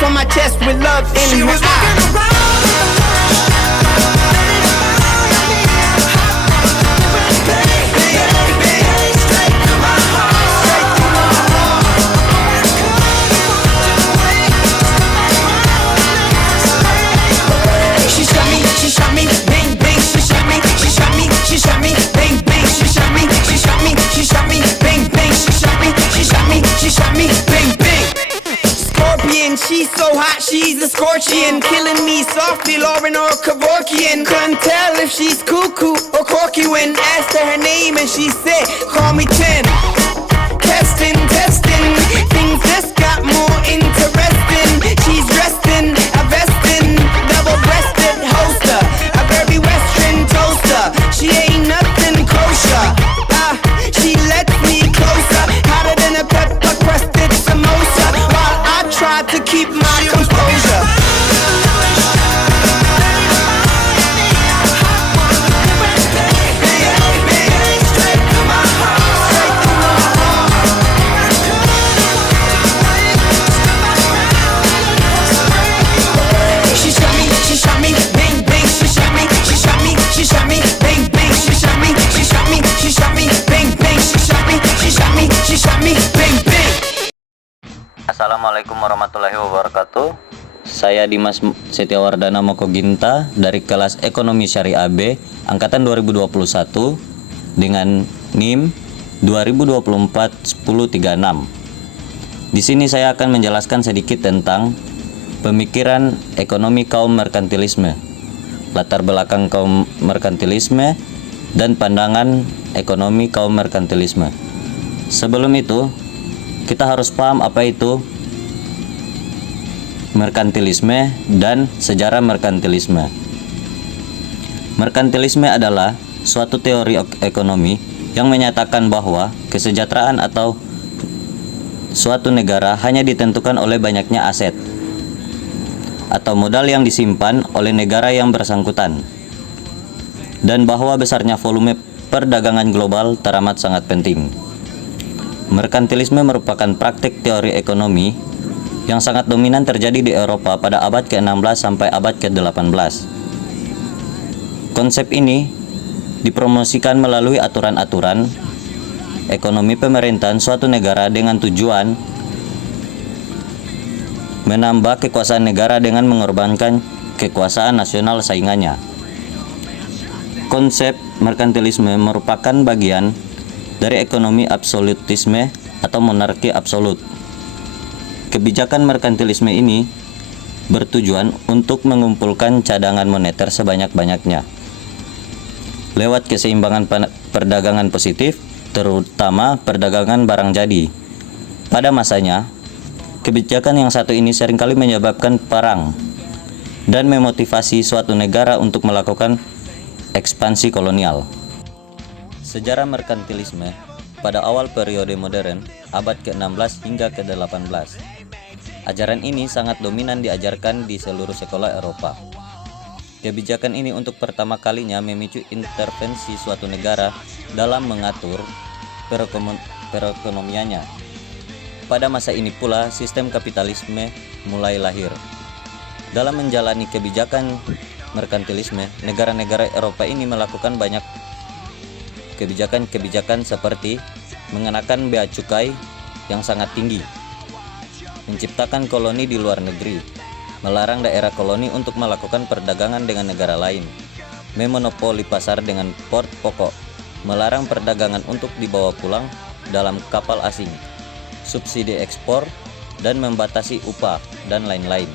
hands on my chest with love in her eyes. She shot me, bang bang. She shot me, bang bang. She shot me, bang bang. She shot me, bang bang. Scorpion, she's so hot, she's a scorpion, killing me softly, Lauren or Kevorkian. Couldn't tell if she's cuckoo or corky when asked her name and she said, call me 10. Testing, things just got more interesting. She's dressed in a vestin, double-breasted holster, a very western toaster. She ain't nothing kosher. She lets me closer, hotter than a pepper-crusted samosa, while I try to keep my composure. She shot me, bang bang. She shot me, bang bang. She shot me, bang bang. She shot me, bang bang. Assalamualaikum warahmatullahi wabarakatuh. Saya Dimas Setiawardana Mokoginta dari kelas Ekonomi Syariah B angkatan 2021 dengan NIM 2024-1036. Di sini saya akan menjelaskan sedikit tentang pemikiran ekonomi kaum merkantilisme, latar belakang kaum merkantilisme, dan pandangan ekonomi kaum merkantilisme. Sebelum itu, kita harus paham apa itu merkantilisme dan sejarah merkantilisme. Merkantilisme adalah suatu teori ekonomi yang menyatakan bahwa kesejahteraan atau suatu negara hanya ditentukan oleh banyaknya aset atau modal yang disimpan oleh negara yang bersangkutan, dan bahwa besarnya volume perdagangan global teramat sangat penting. Merkantilisme merupakan praktik teori ekonomi yang sangat dominan terjadi di Eropa pada abad ke-16 sampai abad ke-18. Konsep ini dipromosikan melalui aturan-aturan ekonomi pemerintahan suatu negara dengan tujuan menambah kekuasaan negara dengan mengorbankan kekuasaan nasional saingannya. Konsep merkantilisme merupakan bagian dari ekonomi absolutisme atau monarki absolut. Kebijakan merkantilisme ini bertujuan untuk mengumpulkan cadangan moneter sebanyak-banyaknya lewat keseimbangan perdagangan positif, terutama perdagangan barang jadi. Pada masanya, kebijakan yang satu ini seringkali menyebabkan perang dan memotivasi suatu negara untuk melakukan ekspansi kolonial. Sejarah merkantilisme pada awal periode modern, abad ke-16 hingga ke-18. Ajaran ini sangat dominan diajarkan di seluruh sekolah Eropa. Kebijakan ini untuk pertama kalinya memicu intervensi suatu negara dalam mengatur perekonomiannya. Pada masa ini pula sistem kapitalisme mulai lahir. Dalam menjalani kebijakan merkantilisme, negara-negara Eropa ini melakukan banyak kebijakan-kebijakan seperti mengenakan bea cukai yang sangat tinggi, menciptakan koloni di luar negeri, melarang daerah koloni untuk melakukan perdagangan dengan negara lain, memonopoli pasar dengan port pokok, melarang perdagangan untuk dibawa pulang dalam kapal asing, subsidi ekspor, dan membatasi upah, dan lain-lain.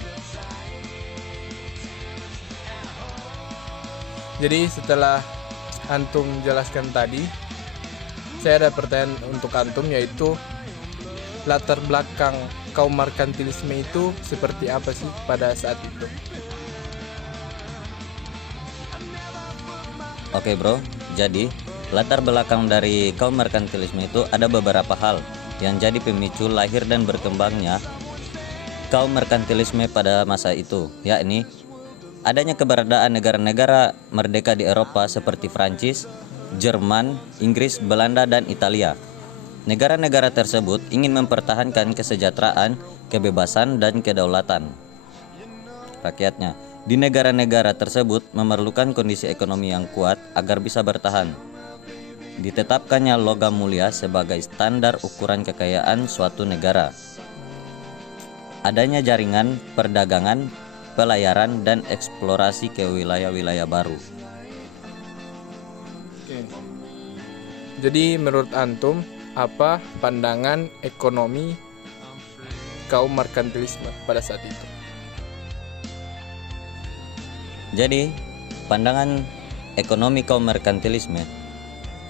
Jadi setelah Antum jelaskan tadi, saya ada pertanyaan untuk Antum, yaitu latar belakang kaum merkantilisme itu seperti apa sih pada saat itu? Oke bro, jadi latar belakang dari kaum merkantilisme itu ada beberapa hal yang jadi pemicu lahir dan berkembangnya kaum merkantilisme pada masa itu, yakni adanya keberadaan negara-negara merdeka di Eropa seperti Prancis, Jerman, Inggris, Belanda, dan Italia. Negara-negara tersebut ingin mempertahankan kesejahteraan kebebasan dan kedaulatan rakyatnya. Di negara-negara tersebut memerlukan kondisi ekonomi yang kuat agar bisa bertahan. Ditetapkannya logam mulia sebagai standar ukuran kekayaan suatu negara. Adanya jaringan perdagangan, pelayaran, dan eksplorasi ke wilayah-wilayah baru. Oke. Jadi menurut antum, apa pandangan ekonomi kaum merkantilisme pada saat itu? Jadi, pandangan ekonomi kaum merkantilisme,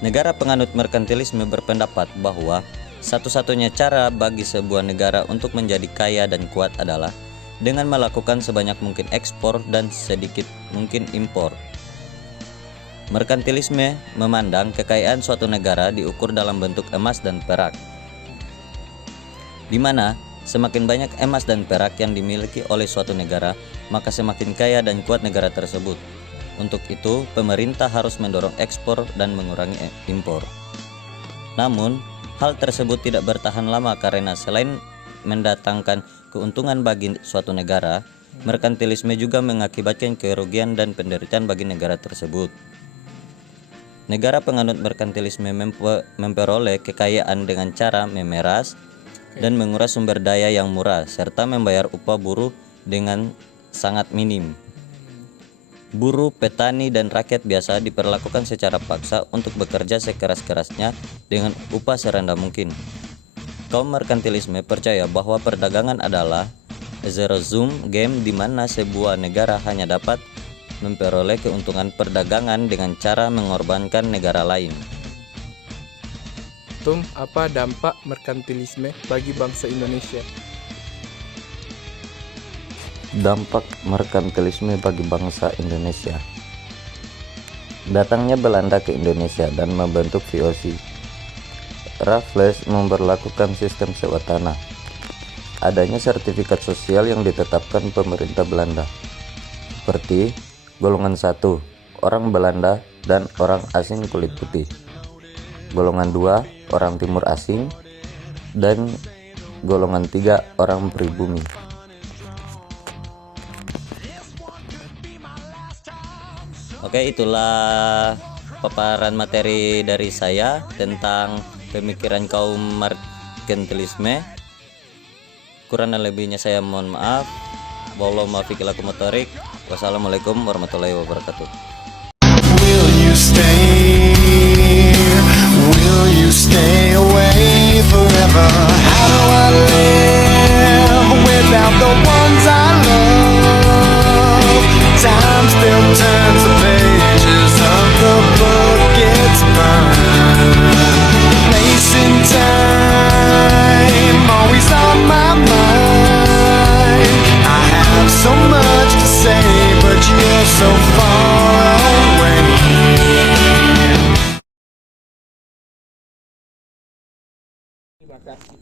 negara penganut merkantilisme berpendapat bahwa satu-satunya cara bagi sebuah negara untuk menjadi kaya dan kuat adalah dengan melakukan sebanyak mungkin ekspor dan sedikit mungkin impor. Merkantilisme memandang kekayaan suatu negara diukur dalam bentuk emas dan perak, di mana semakin banyak emas dan perak yang dimiliki oleh suatu negara, maka semakin kaya dan kuat negara tersebut. Untuk itu, pemerintah harus mendorong ekspor dan mengurangi impor. Namun, hal tersebut tidak bertahan lama karena selain mendatangkan keuntungan bagi suatu negara, merkantilisme juga mengakibatkan kerugian dan penderitaan bagi negara tersebut. Negara penganut merkantilisme memperoleh kekayaan dengan cara memeras dan menguras sumber daya yang murah serta membayar upah buruh dengan sangat minim. Buruh, petani, dan rakyat biasa diperlakukan secara paksa untuk bekerja sekeras-kerasnya dengan upah serendah mungkin. Kaum merkantilisme percaya bahwa perdagangan adalah zero-sum game di mana sebuah negara hanya dapat memperoleh keuntungan perdagangan dengan cara mengorbankan negara lain. Apa dampak merkantilisme bagi bangsa Indonesia? Dampak merkantilisme bagi bangsa Indonesia. Datangnya Belanda ke Indonesia dan membentuk VOC. Raffles memberlakukan sistem sewa tanah. Adanya sertifikat sosial yang ditetapkan pemerintah Belanda, seperti golongan 1, orang Belanda dan orang asing kulit putih. Golongan 2, orang timur asing, dan golongan 3, orang pribumi. Oke, itulah paparan materi dari saya tentang pemikiran kaum merkantilisme. Kurang dan lebihnya saya mohon maaf. Wallahu muwaffiq ila aqwamit thoriq. Wassalamualaikum warahmatullahi wabarakatuh. Will you stay? Will you stay away forever? How do I live without the ones I love? Time still turns the pages of the book gets burned. Place in time always on my mind. I have so much to say, but you're so far away. Terima kasih.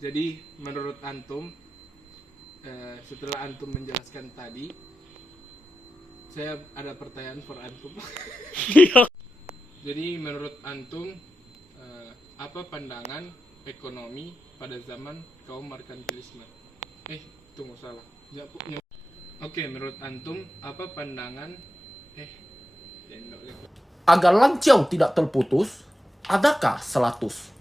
Jadi menurut antum, setelah antum menjelaskan tadi, saya ada pertanyaan for antum. Jadi menurut antum, apa pandangan ekonomi pada zaman kaum merkantilisme? Tunggu salah. Oke, menurut antum apa pandangan Agar lancau tidak terputus, adakah selatus?